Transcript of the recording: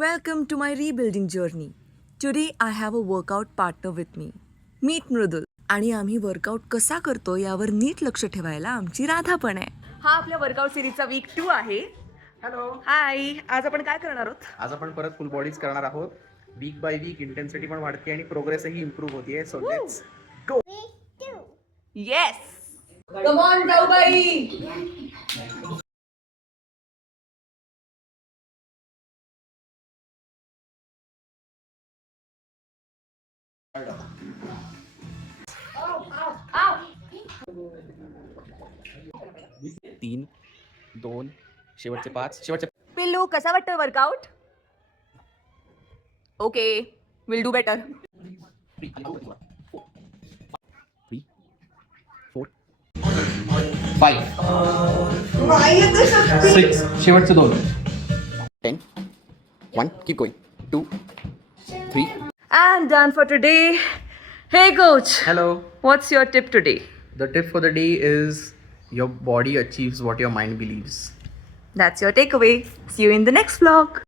Welcome to my rebuilding journey. Today I have a workout partner with me. Meet मृदुल. आणि आम्ही workout कसा करतो यावर नीट लक्ष ठेवायला आमची राधा पण आहे. हा आपल्या वर्कआउट सिरीजचा वीक 2 आहे. हॅलो. हाय, आज आपण काय करणार आहोत? आज आपण परत फुल बॉडीज करणार आहोत. वीक बाय वीक इंटेन्सिटी पण वाढते आणि प्रोग्रेसही इम्प्रूव्ह होतीये. So let's go. Yes. Come on जाऊबाई. तीन, दोन, शेवटचे 5, शेवटचे. पिल्लू कसा वाटतं workout? Okay, will do better. 3, 4, 5, 6, शेवटचे 2. 10, 1, keep going. 2, 3. I'm done for today. Hey coach, Hello. what's your tip today? The tip for the day is your body achieves what your mind believes. That's your takeaway. See you in the next vlog.